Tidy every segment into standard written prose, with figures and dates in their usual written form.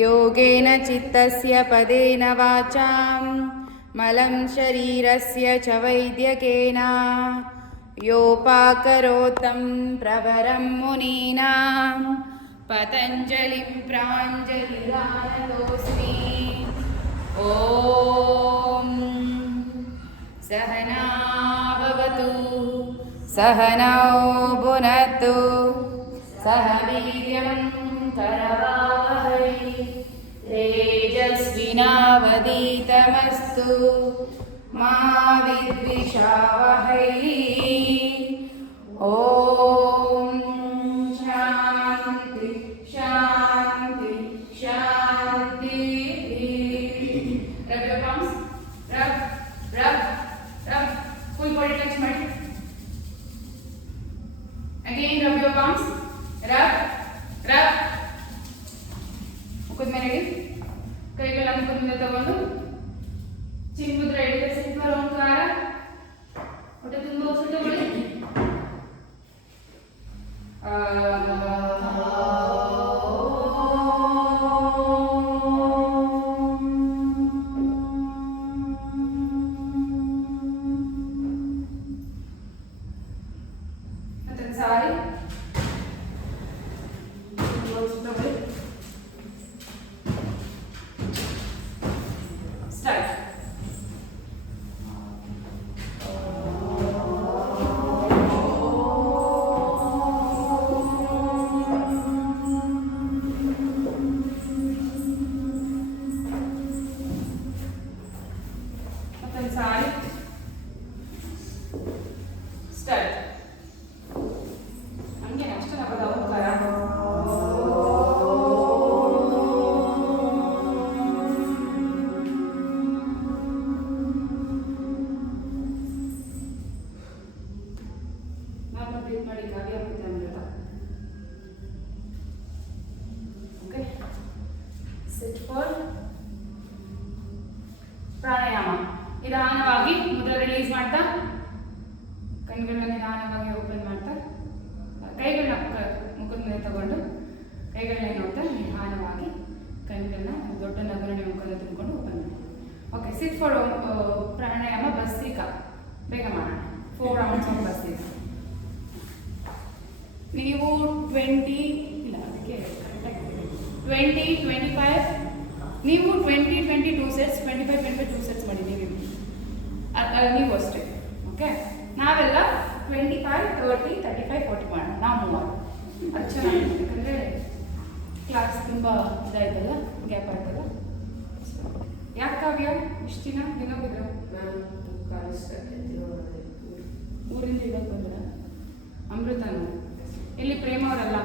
ಯೋಗೇನ ಚಿತ್ತಸ್ಯ ಪದೇನ ವಾಚಾಂ ಮಲಂ ಶರೀರಸ್ಯ ಚ ವೈದ್ಯಕೇನ ಯೋಪಾಕರೋತ್ತಂ ಪ್ರವರಂ ಮುನೀನಾಂ ಪತಂಜಲಿಂ ಪ್ರಾಂಜಲಿರಾನತೋಸ್ಮಿ. ಓಂ ಸಹನಾ ಭವತು ಸಹನೌ ಭುನಕ್ತು ಸಹ ವೀರ್ಯಂ ಕರವಾವಹೈ ತೇಜಸ್ವಿನಾವಧೀತಮಸ್ತು ಮಾ ವಿದ್ವಿಷಾವಹೈ. ಓಂ ಶಾಂತಿ ಶಾಂತಿ ಶಾಂತಿ. Rub your palms, rub rub rub. Full body touch ಮಾಡಿ. Again rub your palms, rub rub. ಮುಖದ ಮೇಲೆ ಇಡಿ, ಕೈಗಳ ಮುಖದ ಮೇಲೆ ತಗೊಂಡು ಚಿನ್ಮುದ್ರ ಹಿಡಿದು ಸಿಂಹ ಓಂಕಾರ. ಹೊಟ್ಟೆ ತುಂಬ ಉಸಿರು ತಗೊಳ್ಳಿ. ಮತ್ತೊಂದು ಸಾರಿ ಉಸಿರು ತಗೊಳ್ಳಿ. ಸ್ಟಾರ್ಟ್. ಮತ್ತೊಂದು ಸಾರಿ ಸ್ಟಾರ್ಟ್. ಹಂಗೆ ಅಷ್ಟು ನಗದ ಓಂಕಾರ. ನಾರ್ಮಲ್ ಬ್ರೀತ್ ಮಾಡಿ, ಗಾಳಿ ಆಗ್ತದೆ ಅಮೃತ. ಓಕೆ, ಸಿಟ್ ಫಾರ್ ಪ್ರಾಣಾಯಾಮ. ನಿಧಾನವಾಗಿ ಮುದ್ರ ರಿಲೀಸ್ ಮಾಡ್ತಾ, ಕಣ್ಗಳನ್ನ ನಿಧಾನವಾಗಿ ಓಪನ್ ಮಾಡ್ತಾ, ಕೈಗಳನ್ನ ಮುಖದ ಮೇಲೆ ತಗೊಂಡು ಕೈಗಳನ್ನ ನೋಡ್ತಾ ನಿಧಾನವಾಗಿ ಕಣ್ಗಳನ್ನ ದೊಡ್ಡ ನಗರಣೆ ಮುಖದ ತುಂಬಿಕೊಂಡು ಓಪನ್ ಮಾಡಿ. ಓಕೆ, ಸಿಟ್ ಫಾರ್ ಪ್ರಾಣಾಯಾಮ ಭಸ್ತ್ರಿಕಾ. ಬೇಗ ಮಾಡೋಣ. 4 ರೌಂಡ್ಸ್ ಆಫ್ ಭಸ್ತ್ರಿಕಾ. ನೀವು 20 ಇಲ್ಲ, ಅದಕ್ಕೆ 20, 25, ನೀವು 20, 22 ಸೆಟ್ಸ್, 25, 22 ಸೆಟ್ಸ್ ಮಾಡಿದ್ದೀವಿ ನೀವು ಅಷ್ಟೇ. ಓಕೆ, ನಾವೆಲ್ಲ 25, 30, 35, 40 ಮಾಡೋಣ. ನಾವು 30. ಅದು ಚೆನ್ನಾಗಿದೆ, ಯಾಕಂದರೆ ಕ್ಲಾಸ್ ತುಂಬ ಇದಾಯ್ತಲ್ಲ, ಗ್ಯಾಪ್ ಆಯ್ತಲ್ಲ. ಯಾಕೆ ಕಾವ್ಯ ಇಷ್ಟು ದಿನ ದಿನೋಗಿದ್ರು? ಊರಿಂದ ಇವಾಗ ಬಂದ್ರ? ಅಮೃತನು ಇಲ್ಲಿ ಪ್ರೇಮ ಅವರಲ್ಲ.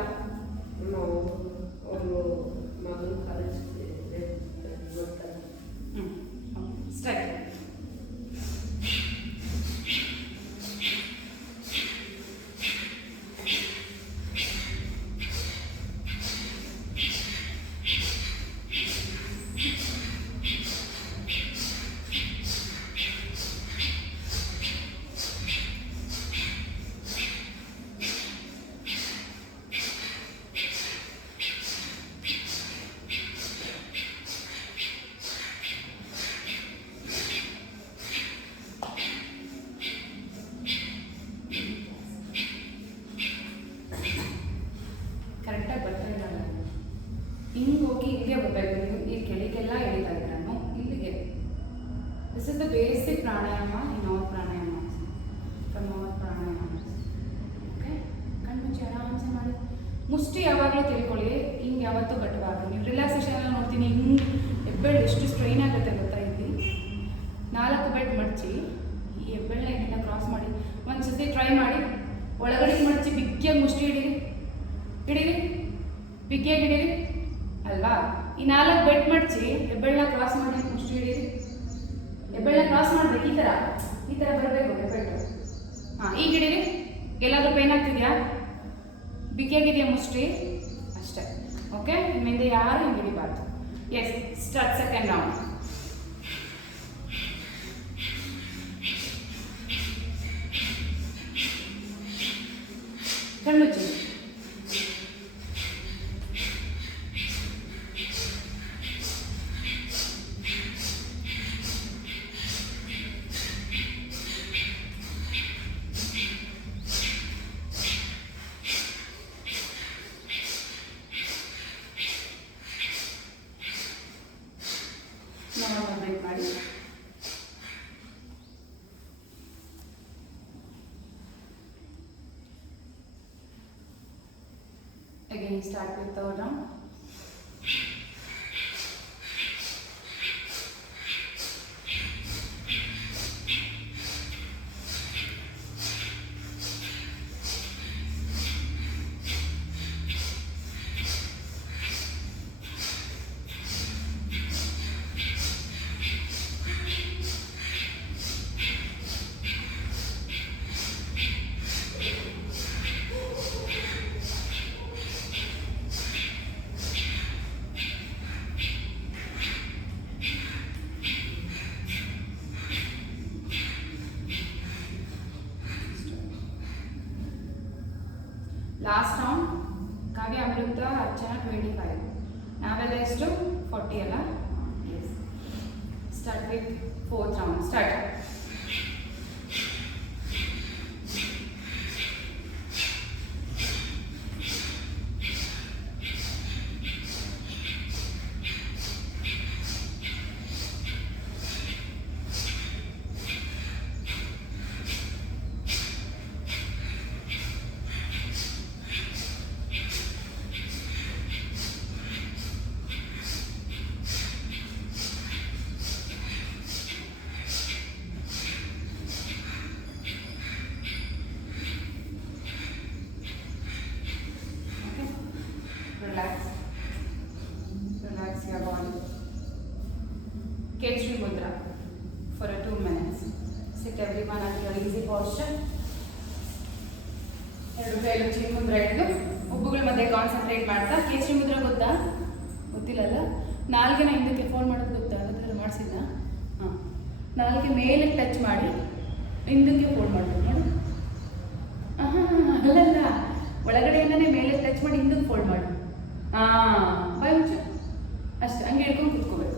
ಸ್ಟಾರ್ಟ್. ಕರೆಕ್ಟಾಗಿ ಬರ್ತಾ ಇಲ್ಲ. ಹಿಂಗೆ ಹೋಗಿ ಹಿಂಗೆ ಹೋಗ್ಬೇಕು. ನೀವು ಈ ಕೆಳಗೆಲ್ಲ ಎಳಿತಾ ಇದ್ದೀರ. ಇಲ್ಲಿಗೆ. This is the basic pranayama in our pranayama. From our pranayama. Okay, ಕಣ್ಮುಚ್ಚಿ ಆರಾಮ್ಸೆ ಮಾಡಿ. ಮುಷ್ಟಿ ಯಾವಾಗಲೂ ತಿಳ್ಕೊಳ್ಳಿ, ಹಿಂಗೆ ಯಾವತ್ತೂ ಗಟ್ಟಬಾರ್ದು. ನೀವು ರಿಲ್ಯಾಕ್ಸೇಷನ್ ನೋಡ್ತೀನಿ, ಹಿಂಗೆ ಹೆಬ್ಬೆಳ್ಳು ಎಷ್ಟು ಸ್ಟ್ರೈನ್ ಆಗುತ್ತೆ ಗೊತ್ತಾ. ಇಲ್ಲಿ 4 ಬೆಡ್ ಮಡಚಿ ಈ ಹೆಬ್ಬೆಳ್ಳ ಇಲ್ಲಿಂದ ಕ್ರಾಸ್ ಮಾಡಿ ಒಂದು ಸತಿ ಟ್ರೈ ಮಾಡಿ. ಒಳಗಡೆ ಮಡಚಿ ಬಿಗ್ಗಿಯಾಗಿ ಮುಷ್ಟಿ ಹಿಡೀರಿ, ಹಿಡೀರಿ, ಬಿಗ್ಗಿಯಾಗಿ ಹಿಡೀರಿ ಅಲ್ವಾ. ಈ 4 ಬೆಡ್ ಮಡಚಿ ಹೆಬ್ಬೆಳ್ಳ ಕ್ರಾಸ್ ಮಾಡಿ ಮುಷ್ಟಿ ಹಿಡೀರಿ. ಹೆಬ್ಬೆಳ್ಳ ಕ್ರಾಸ್ ಮಾಡಬೇಕು, ಈ ಥರ ಬರಬೇಕು ಹೆಬ್ಬೆಳ್ಳು. ಹಾಂ, ಈಗ ಹಿಡೀರಿ. ಎಲ್ಲಾದರೂ ಪೇನ್ ಆಗ್ತಿದೆಯಾ? ಬಿಗಿಯಾಗಿದೆಯಾ ಮುಷ್ಟಿ? ಅಷ್ಟೇ. ಓಕೆ, ನಿಮ್ಮಿಂದ ಯಾರು ಹಿಂಗೆ ಹಿಡಿಬಾರ್ದು. Yes, start second round. ಕಣ್ಮುಚ್ಚಿ. we start with third round. Last round Kavya Amrita Archana 25 ನಾವೆಲ್ಲ ಎಷ್ಟು 40 ಅಲ್ಲ yes start with fourth round start relax your body. Kechri Mudra for 2 minutes. Sit everyone at your easy posture. ಎರಡು ಕೈಯಲ್ಲಿ ಚಿ ಮುದ್ರೆ ಹಿಡಿದು ಉಬ್ಬುಗಳ ಮಧ್ಯೆ ಕಾನ್ಸಂಟ್ರೇಟ್ ಮಾಡ್ತಾ ಕೇಸರಿ ಮುದ್ರೆ ಗೊತ್ತಾ ಗೊತ್ತಿಲ್ಲಲ್ಲ ನಾಲ್ಗೆನ ಹಿಂದಕ್ಕೆ ಫೋಲ್ಡ್ ಮಾಡೋದು ಗೊತ್ತಾ ಅದರ ಮಾಡಿಸಿದ್ದ ಹಾಂ ನಾಲ್ಗೆ ಮೇಲೆ ಟಚ್ ಮಾಡಿ ಹಿಂದಕ್ಕೆ ಫೋಲ್ಡ್ ಮಾಡಬೇಕು ನೋಡು ಅಲ್ಲಲ್ಲ ಒಳಗಡೆಯಿಂದನೇ ಮೇಲೆ ಟಚ್ ಮಾಡಿ ಹಿಂದಕ್ಕೆ ಫೋಲ್ಡ್ ಮಾಡು ಬಾಯ್ ಮುಚ್ಚು ಅಷ್ಟೇ ಹಂಗೆ ಹಿಡ್ಕೊಂಡು ಕುತ್ಕೋಬೇಕು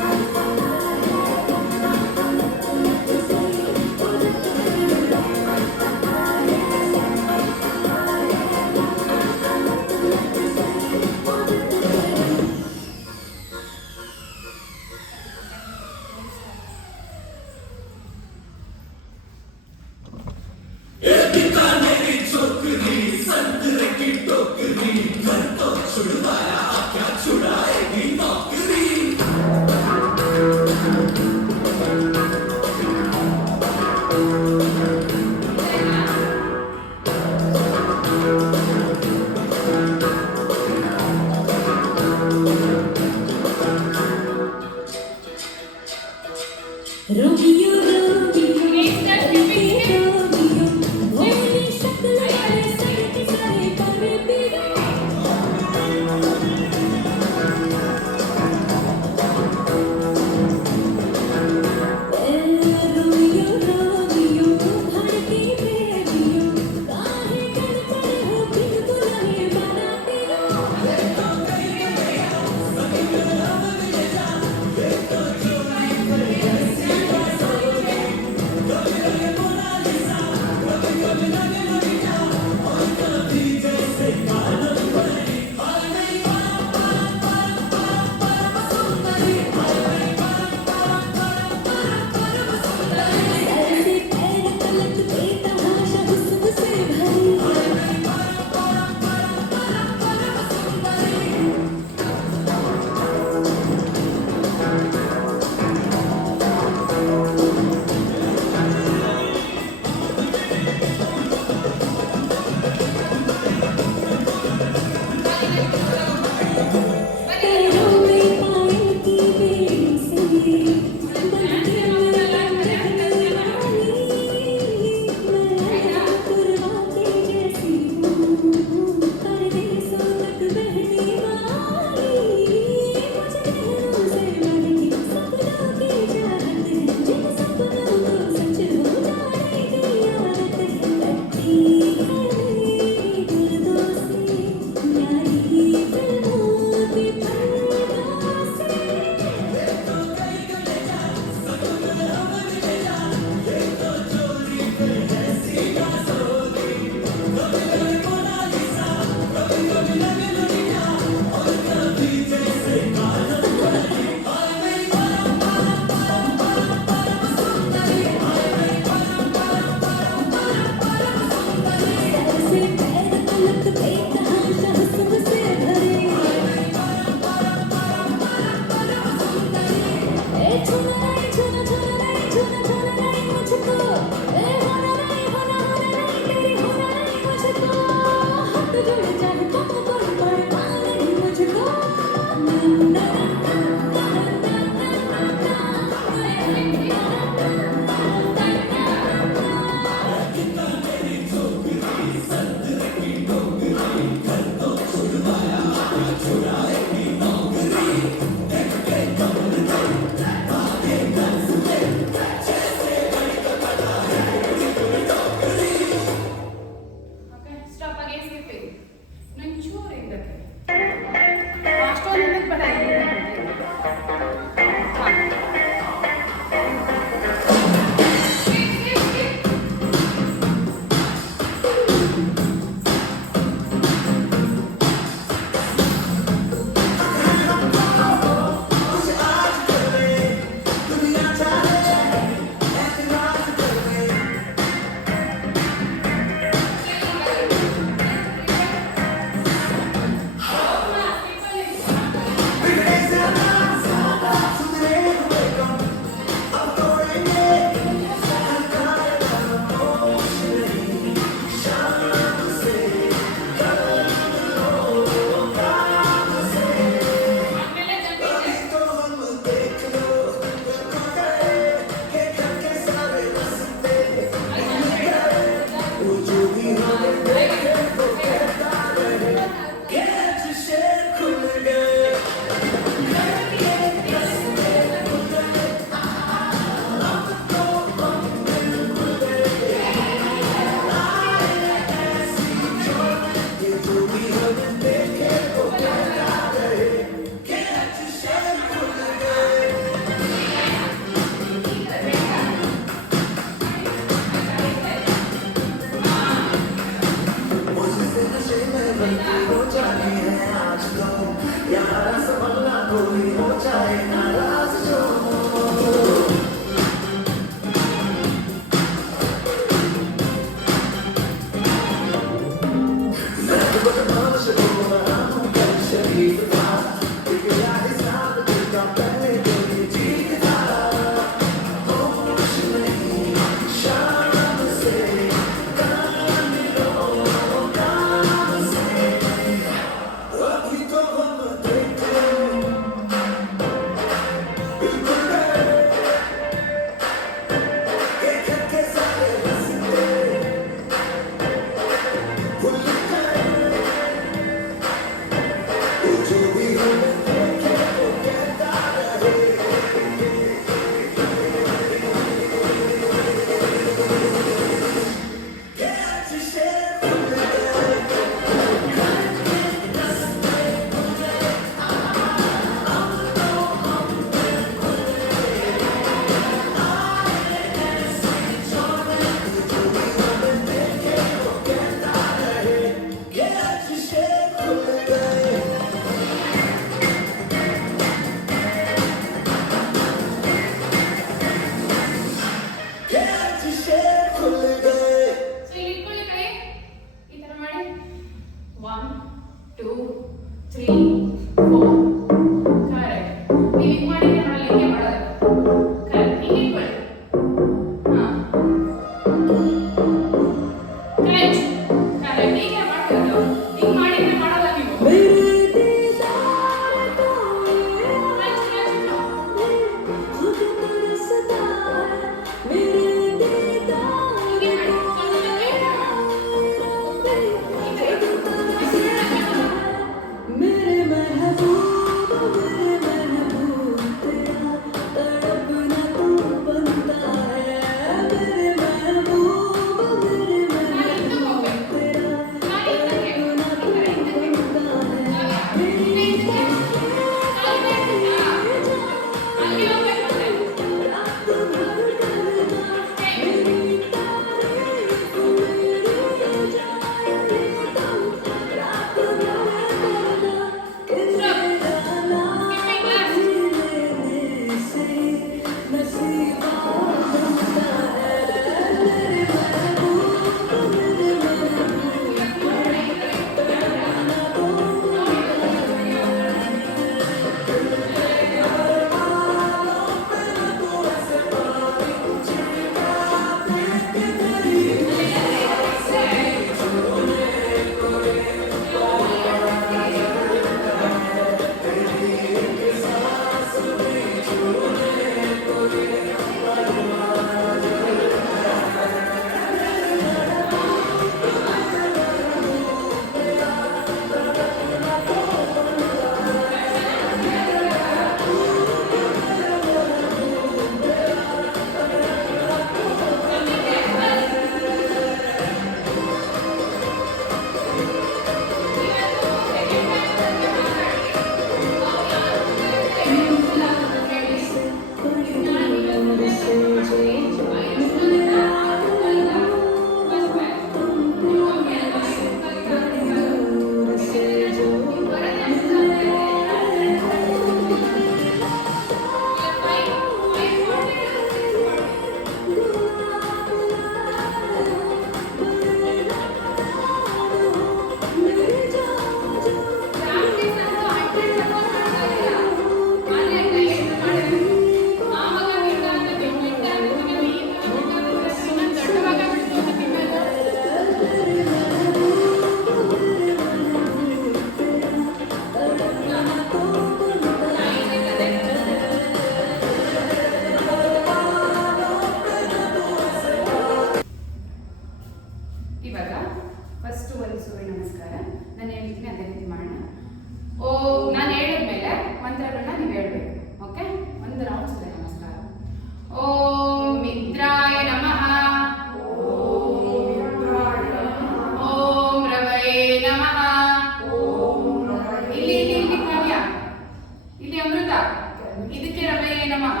ನಮಃ.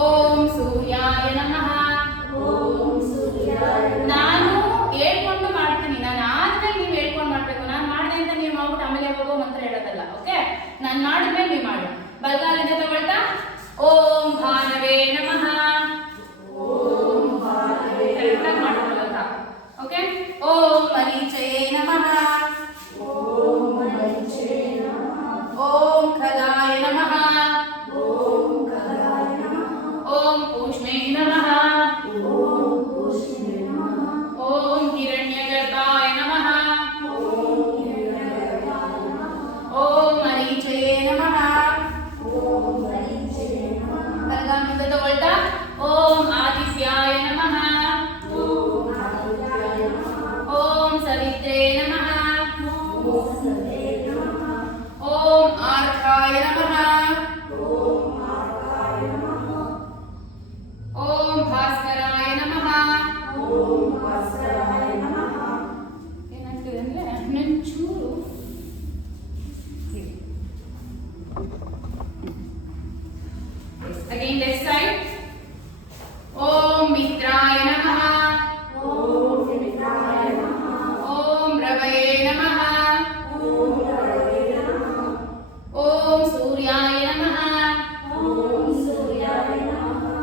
ಓಂ ಸೂರ್ಯಾಯ ನಮಃ. ನಾನು ಹೇಳ್ಕೊಂಡು ಮಾಡ್ತೀನಿ, ನಾನು ಆದ್ಮೇಲೆ ನೀವು ಹೇಳ್ಕೊಂಡು ಮಾಡ್ಬೇಕು. ನಾನು ಮಾಡಿದೆ ಅಂತ ನೀವು ಮಾಡ್ಬಿಟ್ಟು ಆಮೇಲೆ ಹೋಗೋ ಮಂತ್ರ ಹೇಳೋದಲ್ಲ. ಓಕೆ, ನಾನು ಮಾಡಿದ್ಮೇಲೆ ನೀವು ಮಾಡಿ. ಬಲಗಾಲಿಂದ ತಗೊಳ್ತಾ ಓಂ ಭಾನವೇ ನಮಃ. ಕರೆಕ್ಟಾಗಿ ಮಾಡ್ಕೊಳ್ಳೋದ. ಓಕೆ, ಓಂ ಮರೀಚಯೇ ನಮಃ. ಓಂ ಖಗಾಯ ನಮಃ. ಓಂ ಪೂಷ್ಣೇ ನಮಃ. ಓಂ ಹಿರಣ್ಯಗರ್ಭಾಯ ನಮಃ. ಓಂ ಮರೀಚಯೇ ನಮಃ. ಬಲಗಾಲಿಂದ ತಗೊಳ್ತಾ ಓಂ ಆದಿತ್ಯಾಯ ನಮಃ. ಓಂ ಸವಿತ್ರೇ ನಮಃ. ಓಂ ಆರ್ಕಾಯ ನಮಃ. ಓಂ ಭಾಸ್ಕರಾಯ ನಮಃ. ಏನಂತಿದೆ ಅಂದ್ರೆ ನಂಚೂರು ಅಗೇನ್ ಲೆಫ್ಟ್ ಸೈಡ್. ಓಂ ಮಿತ್ರಾಯ ನಮಃ. ಓಂ ರವಯೇ ನಮಃ. ಓಂ ಸೂರ್ಯಾಯ ನಮಃ.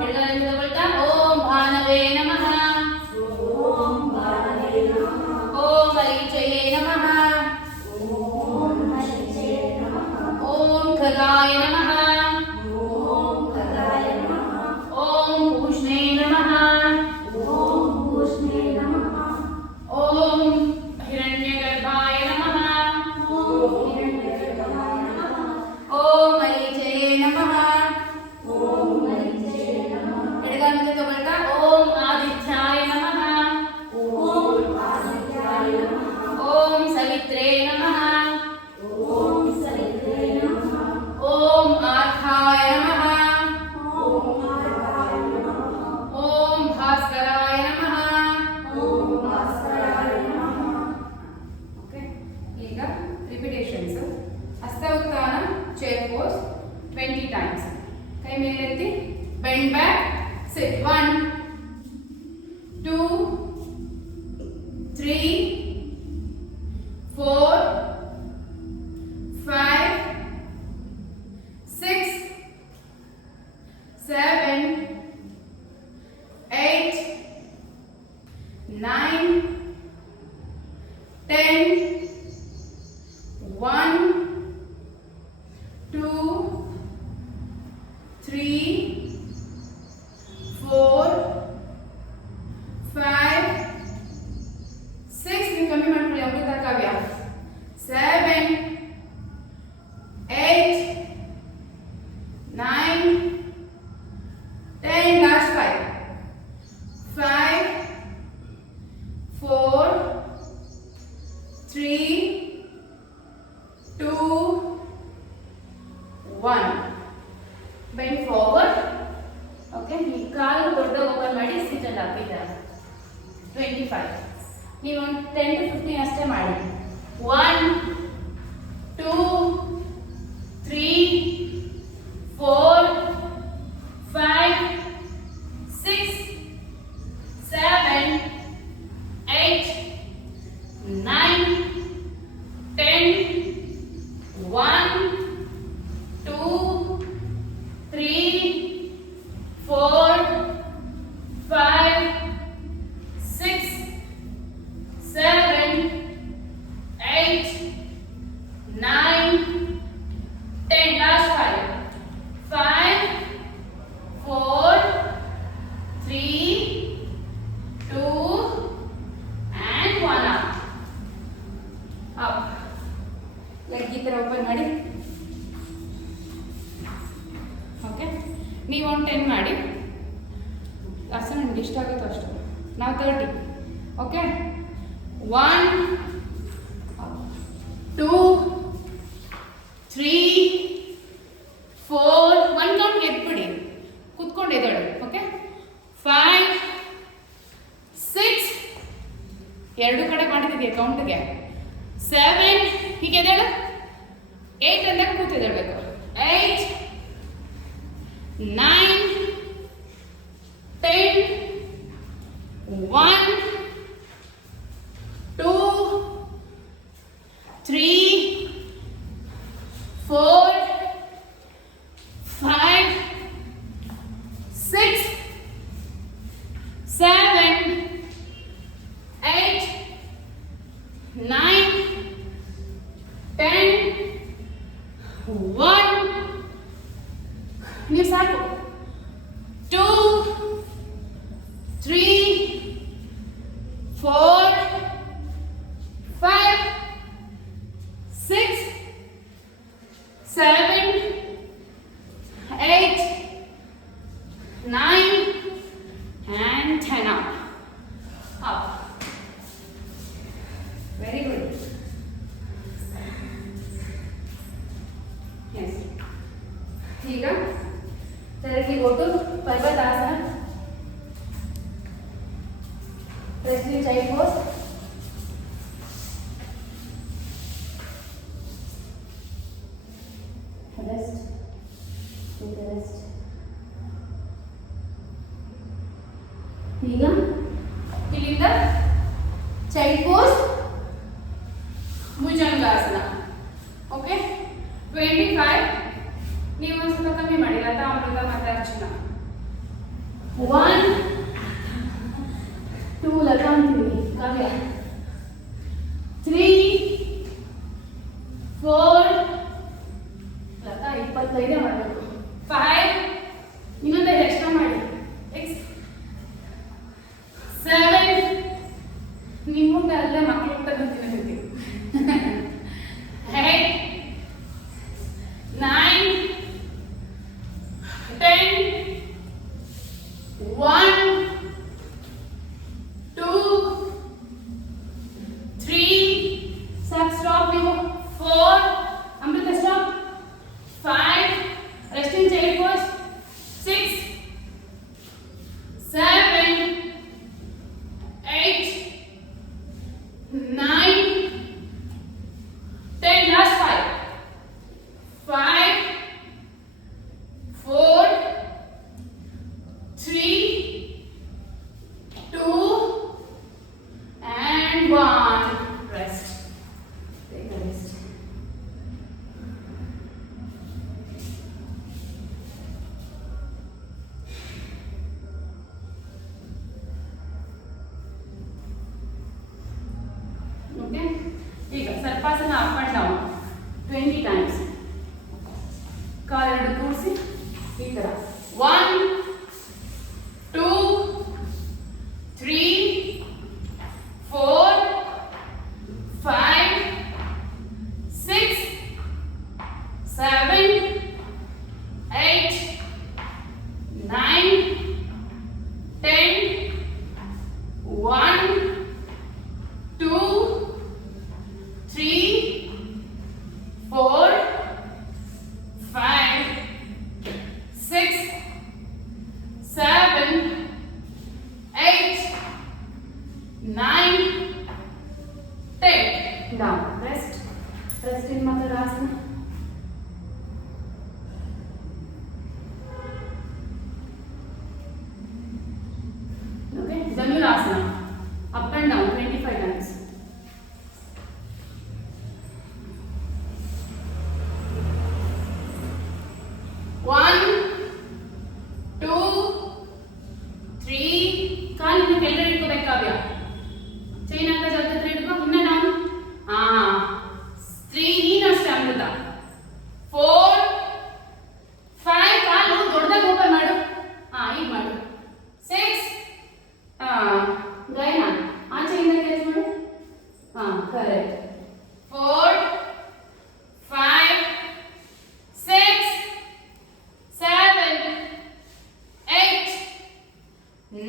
ಎಡಗಡೆಯಿಂದ ತಗೊಳ್ತಾ ಓಂ ಭಾನವೇ ನಮಃ. ಓಂ ಮರೀಚಯೇ ನಮಃ. ಓಂ ಖಗಾಯ ನಮಃ. ಓಂ ಪೂಷ್ಣೇ ನಮಃ. ಓಂ ಹಿರಣ್ಯಗರ್ಭಾಯ ನಮಃ. ಓಂ ಮರೀಚಯೇ ನಮಃ. ಎಡಗಡೆಯಿಂದ ತಗೊಳ್ತಾ ಓಂ ಆದಿತ್ಯಾಯ ನಮಃ. ಓಂ ಸವಿತ್ರೇ ನಮಃ. ಓಂ ಆರ್ಕಾಯ ನಮಃ. ಓಂ ಭಾಸ್ಕರಾಯ ನಮಃ. ಓಕೆ, ಈಗ ರಿಪಿಟೇಷನ್ಸ್. ಹಸ್ತ ಉತ್ಥಾನ ಚೇರ್ ಪೋಸ್ 20 ಟೈಮ್ಸ್. ಕೈ ಮೇಲೆತ್ತಿ ಬೆಂಡ್ ಬ್ಯಾಕ್ ಸಿಟ್. 1 2 3 4 5 6 7 8 9 10 1 2 3 4 5 6 ನೀವು ಕಮ್ಮಿ ಮಾಡ್ಕೊಳ್ಳಿ ಅಮೃತ ಕಾವ್ಯ. 7 8 9 10 last 5 5 4 3 2 1. bend forward. ಓಕೆ, ಈ ಕಾಲು ದೊಡ್ಡ ಓಪನ್ ಮಾಡಿ ಸಿಟಲ್ಲಿ ಹಾಕಿದ್ದಾರೆ. 25. ನೀವು ಒಂದು 10 to 15 ಅಷ್ಟೇ ಮಾಡಿ. 1 2 3 4 5 6 7 8 9 10 1 2 3 4 5 6 7 8 9 10. Last 5 5 4 3 2 and 1 up. ಲೆಗ್ ಈ ಥರ ಓಪನ್ ಮಾಡಿ. ಓಕೆ, ನೀವು ಒಂದು 10 ಮಾಡಿ. ಅಷ್ಟು ನನಗೆ ಇಷ್ಟ ಆಗುತ್ತೋ ಅಷ್ಟು. ನಾವು 30. ಓಕೆ, 1 2 3 4 1 ಕೌಂಟ್ ಎದ್ಬಿಡಿ, ಕುತ್ಕೊಂಡು ಎದ್ದೇಳಿ. ಓಕೆ, 5 6 ಎರಡು ಕಡೆ ಮಾಡಿದ್ದೀವಿ ಕೌಂಟ್ಗೆ. 7 ಹೀಗೆ ಎದ್ದೇಳು. 8 ಅಂದಾಗ ಕೂತು ಎದ್ದೇಳಬೇಕು. 8 9 ನೀವು ಸಾಕು. 2 3 4 5 6 7 8 9 and 10 up. Up. Very good. Yes. ಈಗ ಚರಗಿ ಹೋಟು ಪರ್ವತಾಸನ. Resting child pose. Rest. Take a rest. ಈಗ ಇಲ್ಲಿಂದ ಚೈಲ್ಡ್ ಪೋಸ್, ಭುಜಂಗಾಸನ. ಓಕೆ, 25. ನೀವು ಒಂದು ಸ್ವಲ್ಪ ಕಮ್ಮಿ ಮಾಡಿ, ಲತಾ, ಅಮೃತ ಮತ್ತೆ ಅರ್ಚನಾ. 1 2 ಲತಾ ಅಂತೀವಿ, ಕಾವ್ಯ. 3 4 ಲತಾ 25 ಮಾಡಬೇಕು. 5 ಇನ್ನೊಂದು ಎಕ್ಸ್ಟ್ರಾ ಮಾಡಿ. 6 7 ನಿಮ್ಮಂಗೆ ಅಲ್ಲೇ ಮಕ್ಕಳು ತಗೊಂತೀನಿ. 8 9 10 1 2 3 stop ನೀವು. 4 ಅಮೃತ stop. 5 resting child pose. 6 7 8 9 10 last 5 5 4 3 2 and 1. Rest. Take a rest. Okay. ಈಗ ಸರ್ಪಾಸನ ಅಪ್ ಅಂಡ್ ಡೌನ್ 20 times. ಕಾಲೆರಡು ಕೂಡಿಸಿ ಈ ತರ. 1 2 3 4 5 6 7 8 9 10 1 2 3 4 5 6 7 8 9 10. Down. Rest. Rest in Makarasana. Okay. Dhanurasana. Up and down 25 times. 1 2 3 ಕಾಲಿನ ಕೆಳಗಡೆ ಇಟ್ಕೋಬೇಕು ಕಾವ್ಯ. ಚೈನ್ ಅಂತ ಜೊತೆ ಇಟ್ಕೋ. ಇನ್ನ ನಾವು 3 ನೀನು ಅಷ್ಟೇ ಅಮೃತ. 4 5 ಕಾಲು ದೊಡ್ಡದಾಗಿ ಓಪನ್ ಮಾಡು. ಈಗ ಮಾಡು. 6 ಗೈನ ಆಚೆಯಿಂದ ಕ್ಯಾಚ್ ಮಾಡು. ಕರೆಕ್ಟ್. 4 5 6 7 8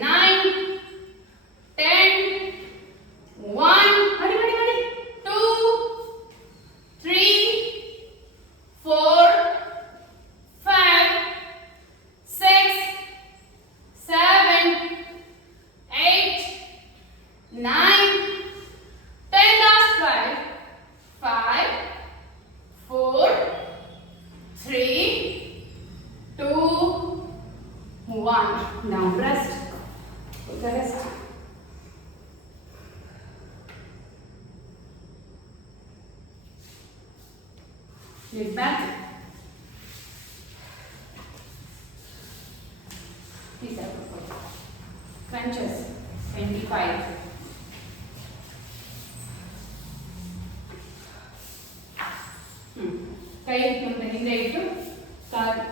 9 10 1 ಮಾಡಿ 2 3 4 5 6 7 8 9 10 last 5 5 4 3 2 1. Down. Rest. Take a rest. Lift back. These are crunches. 25. ಕೈ ಮುಂದೆ ಹಿಂದೆ ಇಟ್ಟು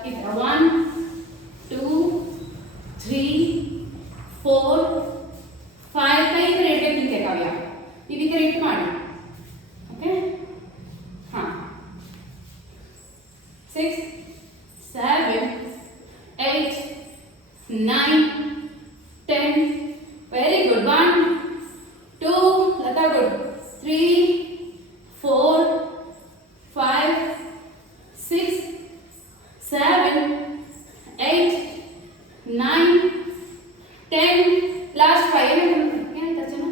ಈ ಥರ 1 4 5 ಕೈ ಈ ಥರ ಇಡಬೇಕು ಹಿಂಗೆ ಕಾವ್ಯ ನೀವು ಈ ಥರ ಇಟ್ಟು ಮಾಡಿ ಓಕೆ ಹಾಂ 6 7 8 9 10 very good 1 2 Lata good 3 4 5 6 7 8 9 10 last 5 ಏನಾಯ್ತು ಅರ್ಚನಾ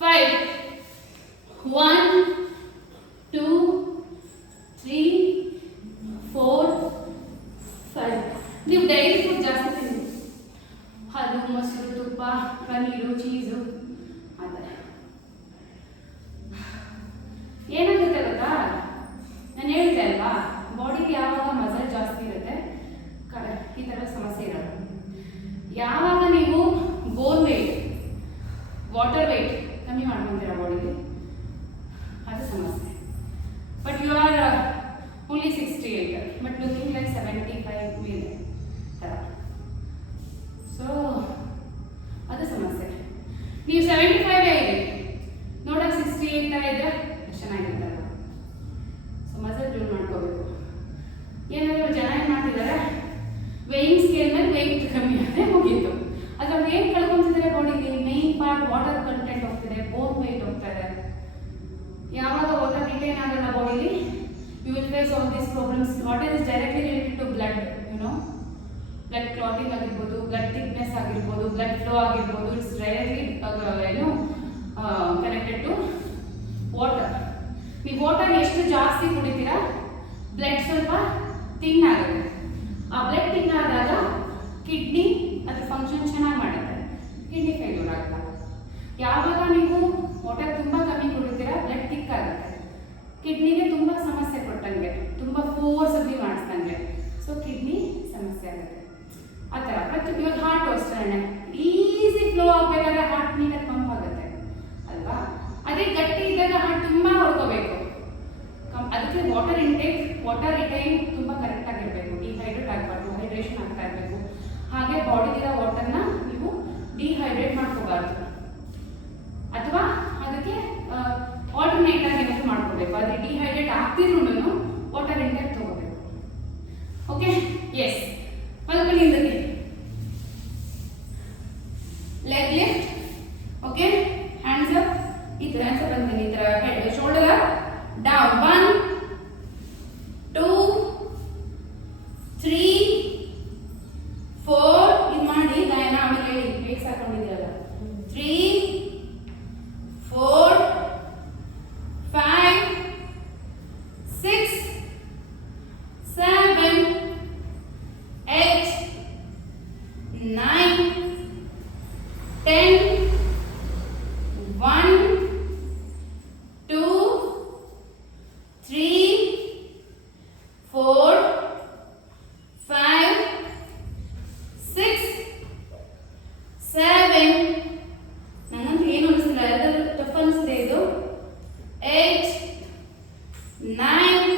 5 1 2 3 4 5 ನೀವು ಡೈಲಿ ಫುಡ್ ಜಾಸ್ತಿ ತಿನ್ನಿ ಹಾಲು ಮೊಸರು ತುಪ್ಪ ಪನ್ನೀರು ಚೀಸು ಆ ಥರ ಏನಾಗುತ್ತೆ ಗೊತ್ತಾ ನಾನು ಹೇಳಿದೆ ಅಲ್ವಾ ಬಾಡಿಗೆ ಯಾವಾಗ ಮಸಲ್ ಜಾಸ್ತಿ ಇರುತ್ತೆ ಈ ಥರ ಸಮಸ್ಯೆ ಇರೋದು ಯಾವಾಗ ನೀವು ಬೋನ್ ವೆಯ್ಟ್ ವಾಟರ್ ವೆಯ್ಟ್ ಕಮ್ಮಿ ಮಾಡ್ಕೊತೀರ ಬಾಡಿಗೆ ಅದು ಸಮಸ್ಯೆ but you are only 68 but looking like 75 ಮೇಲೆ ಥರ ಸೊ ಅದು ಸಮಸ್ಯೆ ನೀವು 75 ಇದೆ ನೋಡೋಕೆ 68 ಥರ ಇದ್ರೆ ಚೆನ್ನಾಗಿರ್ತಲ್ಲ ಸೊ ಮಸಲ್ ಬಿಲ್ಡ್ ಮಾಡ್ಕೋಬೇಕು ಏನಾದರೂ ಜನ ಏನು ಮಾಡ್ತಿದ್ದಾರೆ ವೇಯಿಂಗ್ ಸ್ಕೇಲ್ ಮೇಲೆ ವೆಯ್ಟ್ ಕಮ್ಮಿ ಆದರೆ ಮುಗೀತು ಅದ್ರಲ್ಲಿ ಏನು ಕಳ್ಕೊಂತಿದ್ದಾರೆ ಬಾಡಿಗೆ ಮೇನ್ ಪಾರ್ಟ್ ವಾಟರ್ ಕಂಟೆಂಟ್ ಹೋಗ್ತಿದೆ ಬೋನ್ ವೆಯ್ಟ್ ಹೋಗ್ತಾ ಇದೆ ಯಾವಾಗ ವಾಟರ್ ರಿಟೈನ್ ಆಗಲ್ಲ ಬಾಡಿಲಿ you will face all these problems water is directly related to blood blood clotting ಆಗಿರ್ಬೋದು ಬ್ಲಡ್ ಥಿಕ್ನೆಸ್ ಆಗಿರ್ಬೋದು ಬ್ಲಡ್ ಫ್ಲೋ ಆಗಿರ್ಬೋದು it's directly connected to water ನೀವು ವಾಟರ್ ಎಷ್ಟು ಜಾಸ್ತಿ ಕುಡಿತೀರಾ ಬ್ಲಡ್ ಸ್ವಲ್ಪ ಥಿನ್ ಆಗುತ್ತೆ ಆ ಬ್ಲಡ್ ಥಿನ್ ಆದಾಗ ಕಿಡ್ನಿ ಅದ್ರ ಫಂಕ್ಷನ್ ಚೆನ್ನಾಗಿ ಮಾಡುತ್ತೆ ಕಿಡ್ನಿ ಫೇಲ್ಯೂರ್ ಆಗಲ್ಲ ಯಾವಾಗ ನೀವು ವಾಟರ್ ತುಂಬ ಕಮ್ಮಿ ಕುಡಿತೀರಾ ಬ್ಲಡ್ ಥಿಕ್ ಆಗುತ್ತೆ ಕಿಡ್ನಿಗೆ ತುಂಬ ಸಮಸ್ಯೆ ಕೊಟ್ಟಂಗೆ ತುಂಬ ಫೋರ್ಸಲ್ಲಿ ಮಾಡಿಸ್ದಂಗೆ ಸೊ ಕಿಡ್ನಿ ಸಮಸ್ಯೆ ಆಗುತ್ತೆ ಆ ಥರ ಬಟ್ ಇವಾಗ ಹಾರ್ಟ್ ಅಷ್ಟೇ ಈಸಿ ಫ್ಲೋ ಆಗಬೇಕಾದ್ರೆ ಹಾರ್ಟ್ ನೀಟಾಗಿ ಪಂಪ್ ಆಗುತ್ತೆ ಅಲ್ವಾ ಅದೇ ಗಟ್ಟಿ ಇದ್ದಾಗ ಹಾರ್ಟ್ ತುಂಬ ಹೊಡ್ಕೋಬೇಕು ಅದಕ್ಕೆ ವಾಟರ್ ಇಂಟೇಕ್ ವಾಟರ್ ರಿಟೈನ್ ತುಂಬ ಕರೆಕ್ಟ್ ಆಗಿರಬೇಕು ಡಿಹೈಡ್ರೇಟ್ ಆಗಬಾರ್ದು ಹೈಡ್ರೇಷನ್ ಆಗ್ತಾ ಇರಬೇಕು ಹಾಗೆ ಬಾಡಿಲಿರೋ ವಾಟರ್ನ ನೀವು ಡಿಹೈಡ್ರೇಟ್ ಮಾಡ್ಕೋಬಾರ್ದು ಅಥವಾ ಅದಕ್ಕೆ ಆಲ್ಟರ್ನೇಟ್ ಆಗಿ ಏನಾದರೂ ಮಾಡ್ಕೋಬೇಕು ಆದರೆ ಡಿಹೈಡ್ರೇಟ್ ಆಗ್ತಿದ್ರು ವಾಟರ್ ಇಂಟೇಕ್ ತಗೋಬೇಕು ಓಕೆ ಎಸ್ ಮಲ್ಕೊಳ್ಳಿ ಹಿಂದಕ್ಕೆ leg lift okay hands up ಈ ಥರ ಹ್ಯಾಂಡ್ಸ್ ಅಪ್ ಅಂತೀನಿ ಈ ಥರ ಹೆಡ್ ಶೋಲ್ಡರ್ ಅಪ್ down 1 2 3 4 ಇದು ಮಾಡಿ ಗಾಯನ ಆಮೇಲೆ ಹೇಳಿ ಬೇಗ ಸಾಕೊಂಡಿದ್ದೀರಲ್ಲ 3 4 5 6 7 8 9 10 1 2 3 4 5 6 7 ನನಗಂತೂ ಏನು ಅನಿಸ್ತಿಲ್ಲ ಎಲ್ಲರೂ ಟಫ್ ಅನಿಸ್ತಿದೆ ಇದು 8 9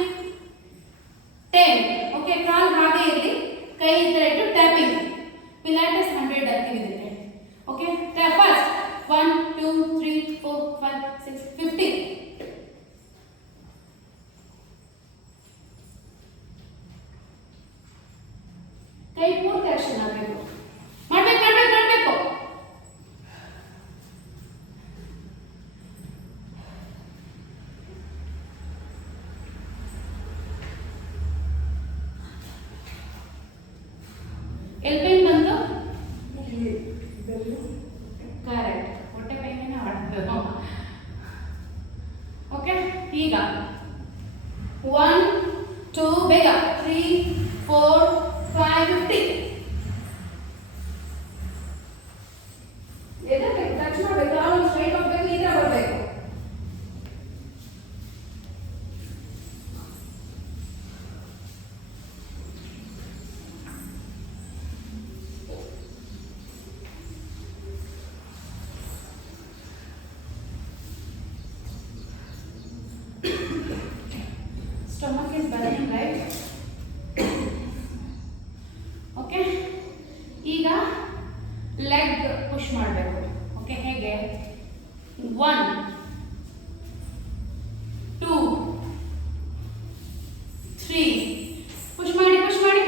10 ಓಕೆ ಕಾಲ್ ಹಾಗೆ ಇರಲಿ ಕೈ ಈ ಥರ ಇಟ್ಟು ಟ್ಯಾಪಿಂಗ್ ಪಿಲಾಟೆಸ್ 100 ಆಗ್ತೀವಿ ಇದಕ್ಕೆ ಓಕೆ ಫಸ್ಟ್ 1 2 3 4 5 6 15 ಕೈ ಪೂರ್ತಿ ಆಕ್ಷನ್ ಆಗಬೇಕು ಮಾಡಬೇಕು ಎಲ್ ಪೇನ್ ಬಂತು ಕರೆಕ್ಟ್ ಹೊಟ್ಟೆ ಪೈನ ಆಡ್ಬೇಕು ಓಕೆ ಈಗ 1 2 ಬೇಗ 3 4 5 50 ಎದಕ್ಕೆ ಟಚ್ ಮಾಡಬೇಕು ಕಾಲು ಸ್ಟ್ರೈಟ್ ಹೋಗಬೇಕು ಈ ಥರ ಬರಬೇಕು Stomach is burning, right? Okay. ಈಗ ಪುಷ್ ಮಾಡಬೇಕು. ಓಕೆ, ಹೇಗೆ? 1 2 3 ಪುಷ್ ಮಾಡಿ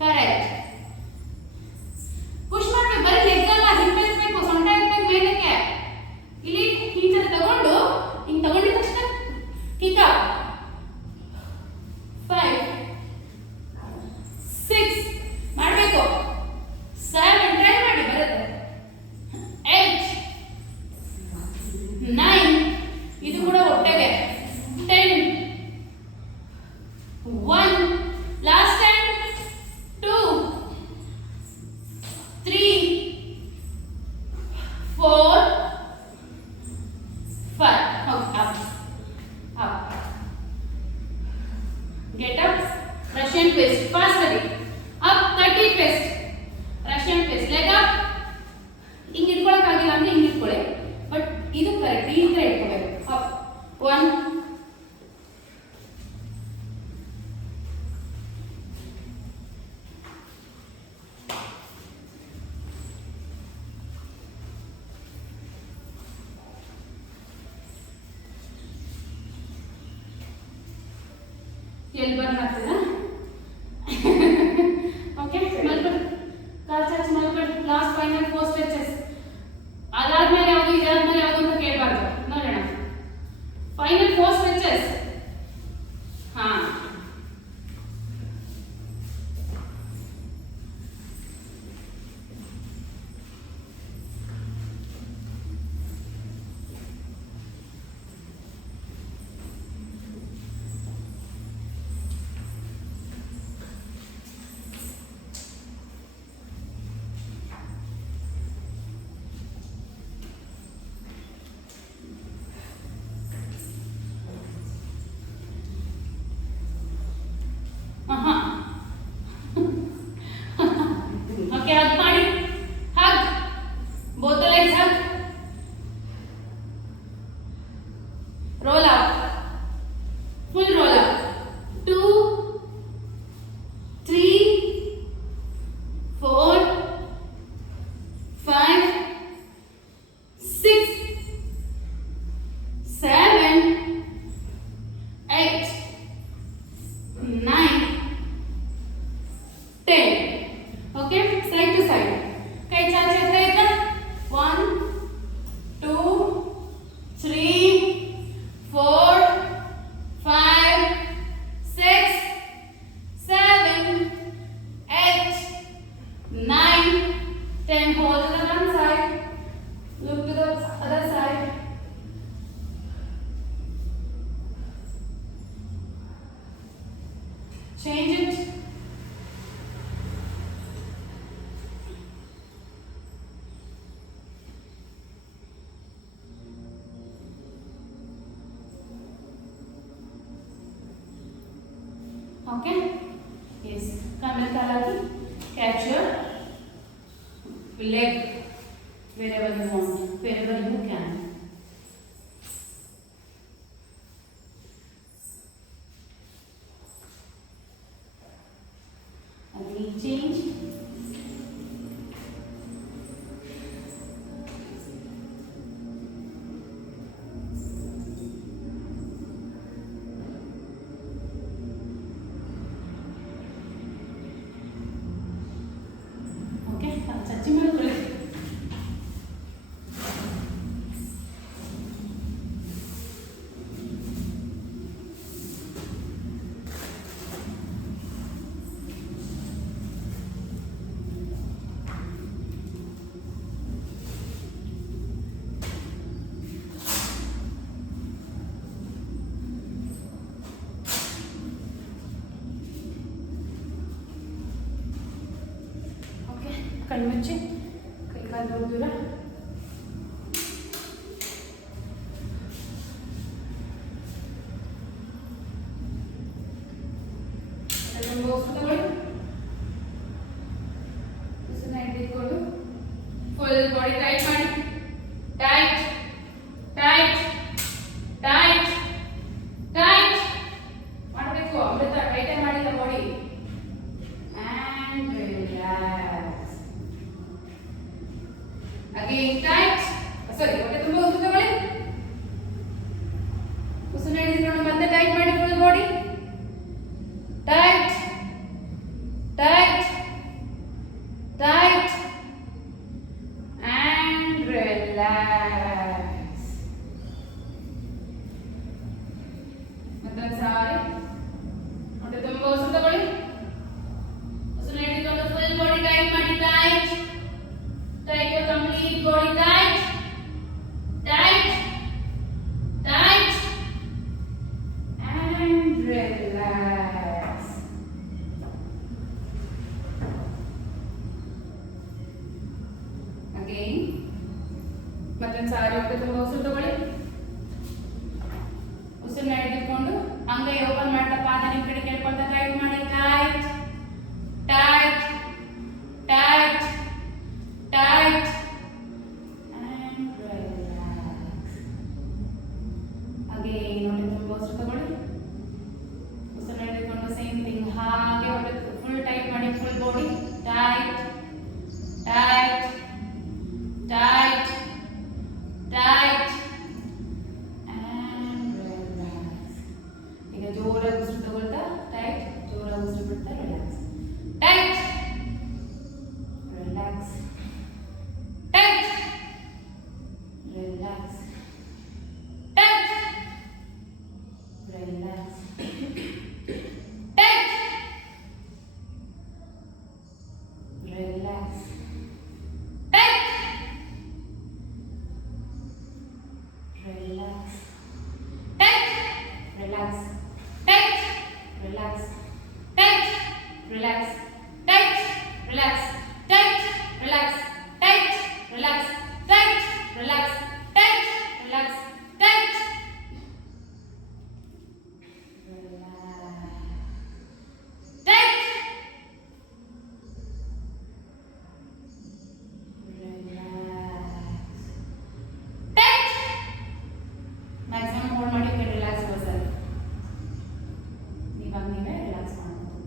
ಕರೆಕ್ಟ್. ಪುಷ್ ಮಾಡ್ಬೇಕು, ಬರೀ ಲೆಗ್ ಅಲ್ಲ, ಹಿಪ್ ಎತ್ತಬೇಕು, ಸೊಂಟ ಎತ್ತಬೇಕು ಮೇಲಕ್ಕೆ. ಇಲ್ಲಿ ಈ ತರ ತಗೊಂಡು ಹಿಂಗ್ ತಗೊಂಡಿದ ತಕ್ಷಣ ಕಿಕ್ ಅಪ್. 5 6 ಮಾಡಬೇಕು. 7 ಟ್ರೈ ಮಾಡಿ, ಬರುತ್ತೆ. 8 9 ಇದು ಕೂಡ ಹೊಟ್ಟೆಗೆ. 10 1 last time. 2 3 4 5 up. Get up, Russian twist, fast again. Up, 30 twist, Russian twist, leg up. ಹಿಂಗೆ ಇಟ್ಕೊಳಕ್ಕಾಗಿಲ್ಲ ಅಂದ್ರೆ ಹಿಂಗೆ ಇಟ್ಕೊಳ್ಳಿ, ಬಟ್ ಇದು ಕರೆಕ್ಟ್, ಈ ತರ ಇಟ್ಕೋಬೇಕು. ಅಪ್ 1 ಎಲ್ಲಿ ಬರ್ನ್ ಆಗ್ತದ? ಓಕೆ, ಮಲ್ಕೊಳ್ಳಿ, ಕಾಲ್ ಚಾಚ್ ಮಲ್ಕೊಳ್ಳಿ. Last final 4 stretches. ಅದಾದ್ಮೇಲೆ ಯಾವುದು, ಇದಾದ್ಮೇಲೆ ಯಾವುದು ಅಂತ ಕೇಳಬಾರ್ದು. ನೋಡೋಣ. Final 4 stretches. ಹಾ, ಓಕೆ, ಹಗ್ ಮಾಡಿ. Hug, both the legs hug. Roll up, full roll up. 2 3 4 5 6 7 8 9 10. Okay, side to side. ಕೈ ಚಾಚಿ ಆಗ್ತಾ ಇದ್ದ. 1 2 3 4 5 6 7 8 9 10. Hold to the one side, look to the other side. Change it. Okay, yes, camel kalaki, catch your leg wherever you want, wherever you can. Again change. ಚಚ್ಚಿ ಮಾಡ್ಕೊಳ್ಳಿ. ಕಣ್ಮುಚ್ಚಿ, ಕೈ ಕಾಲು ದೂರ. Full body tight ಮಾಡಿ. ಟೈಟ್ ಟೈಟ್ ಟೈಟ್ ಟೈಟ್ ಮಾಡಬೇಕು. ಅಮೃತ ಟೈಟೇ ಮಾಡಿಲ್ಲ body. And relax. relax. Again. ಮತ್ತೊಂದು ಸಾರಿ ತುಂಬ ಉಸಿರು ತಗೊಳ್ಳಿ. ಉಸಿರನ್ನ ಹಿಡಿದುಕೊಂಡು ಅಂಗೈ ಓಪನ್ ಮಾಡ್ತಾ ಪಾದ ನಿಮ್ಮ ಕಡೆ ಕೇಳ್ಕೊಳ್ತಾ ಟೈಟ್ ಮಾಡಿ. Tight tight tight tight and relax. ಹಾಗೆ ನೋಡಿ ತುಂಬ ಉಸಿರು ತಗೊಳ್ಳಿ. ಉಸಿರನ್ನ ಹಿಡಿದುಕೊಂಡು ಸೇಮ್ ಥಿಂಗ್ ಹಾಗೆ ಹೊಟ್ಟೆ ಫುಲ್ ಟೈಟ್ ಮಾಡಿ. Full body tight tight tight tight and relax. ಈಗ ಜೋರಾಗಿ ಉಸಿರು ತಗೊಳ್ತಾ ಟೈಟ್, ಜೋರಾಗಿ ಉಸಿರು ಬಿಡ್ತಾ relax. Tight relax tight relax tight relax tight relax tight relax tight relax tight relax tight relax tight relax tight relax tight relax tight relax tight relax tight maximum hold ಮಾಡಿ. You can relax yourself. ನೀವಾಗ ನೀವೇ ರಿಲ್ಯಾಕ್ಸ್ ಮಾಡ್ಬೋದು.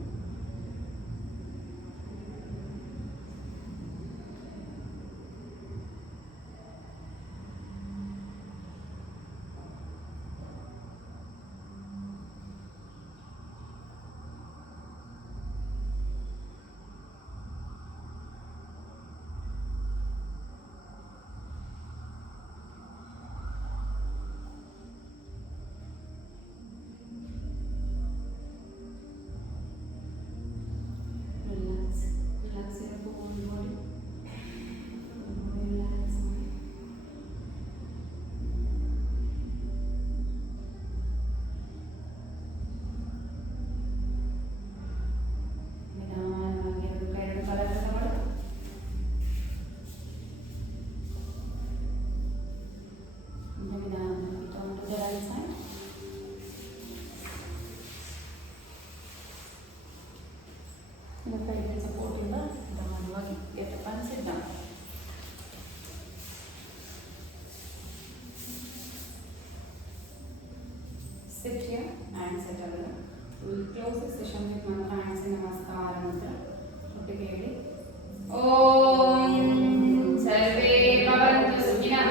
Relax your whole body. Relax. ನಿಧಾನವಾಗಿ ಎರಡು ಕಾಲನ್ನು ತಗೊಳ್ಳಿ. ನಿಧಾನವಾಗಿ turn to the right side. The pelvic support in the downward. Get up and sit down. Sit here and sit over. We will close the session with mantra and say namaskar mantra. ಒಟ್ಟಿಗೆ ಹೇಳಿ. ಓಂ ಸರ್ವೇ ಭವಂತು ಸುಖಿನಃ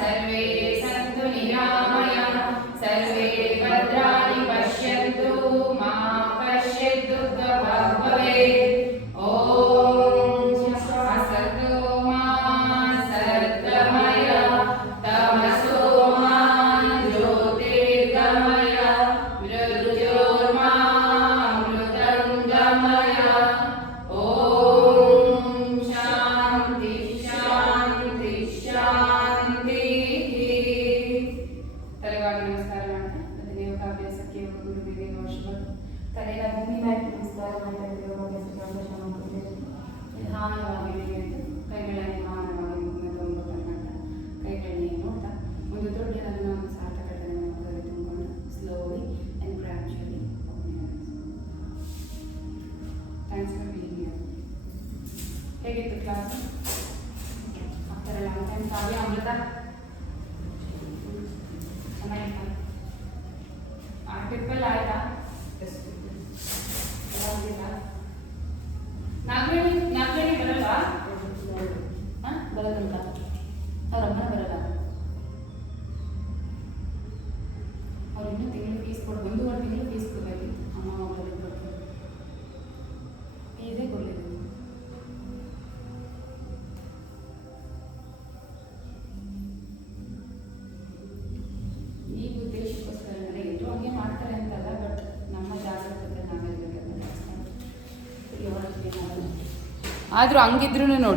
ಸರ್ವೇ ಸಂತು ನಿರಾಮಯಃ ಸರ್ವೇ ಭದ್ರಾಣಿ ಪಶ್ಯಂತು ಮಾ ಕಶ್ಚಿತ್ ದುಃಖಭಾಗ್ ಭವೇತ್. ಓಂ ಅಸತೋ ಮಾ ಸದ್ಗಮಯ ತಮಸೋ ಮಾ ಜ್ಯೋತಿರ್ಗಮಯ ಮೃತ್ಯೋರ್ಮಾ ಮೃದಂಗಮಯ. ಓಂ ಶಾಂತಿ ಶಾಂತಿ ಶಾಂತಿ. ತಲೆವಾಗಿ ನಮಸ್ಕಾರ ಮಾಡ್ತಾ ಪ್ರತಿ ಯೋಗಾಭ್ಯಾಸಕ್ಕೆ ಯೋಗ ಗುರುವಿಗೆ ನಮಸ್ಕಾರ. ತಲೆಯ ಭೂಮಿ ಮೇಲೆ ನಮಸ್ಕಾರ ಮಾಡ್ತಾ ಯೋಗಾಭ್ಯಾಸಕ್ಕೆ ಅವಕಾಶ ಮಾಡಿಕೊಟ್ಟಿದ್ದೇನೆ. ನಿಧಾನವಾಗಿ ನಿಂತು ಕೈಗಳನ್ನು ನಿಧಾನವಾಗಿ ಮುಖದ ತುಂಬ ಮಾಡ್ತಾ ಕೈಗಳನ್ನೇ ನೋಡ್ತಾ ಒಂದು ದೊಡ್ಡ ನಗನ ಸಾರ್ಥಕತೆಯನ್ನು ಮುಖದಲ್ಲಿ ತುಂಬಿಕೊಂಡು slowly and gradually. Thanks for being here. ಹೇಗಿತ್ತು ಕ್ಲಾಸ್? ಆಫ್ಟರ್ ಲಾಂಗ್ ಟೈಮ್ ಕಾವ್ಯ ಅಮೃತ ಚೆನ್ನಾಗಿತ್ತ? ಆ ಟ್ರಿಪ್ಪಲ್ಲಿ ಆಯ್ತಾ? ನಾಲ್ಕನೇ ಬರಲ್ವಾ? ಬರೋದಂತ ಅವ್ರಮ್ಮನ ಬರಲ್ಲ. ಅವ್ರು ಇನ್ನೂ ತಿಂಗಳು ಫೀಸ್ ಕೊಡು, 1.5 ತಿಂಗಳು ಫೀಸ್ ಕೊಡಬೇಕು. ಅಮ್ಮ ಮಗಳಿಗೆ ಕೊಡ್ತೀವಿ, ಫೀಸೇ ಕೊಡಲಿಲ್ಲ. ಈ ಉದ್ದೇಶಕ್ಕೋಸ್ಕರ ಎಲ್ಲರೂ ಹಂಗೆ ಮಾಡ್ತಾರೆ ಅಂತಲ್ಲ, ಬಟ್ ನಮ್ಮ ಜಾಗೃತಿ ನಾವಿರಬೇಕಂತ. ಆದರೂ ಹಂಗಿದ್ರು ನೋಡಿ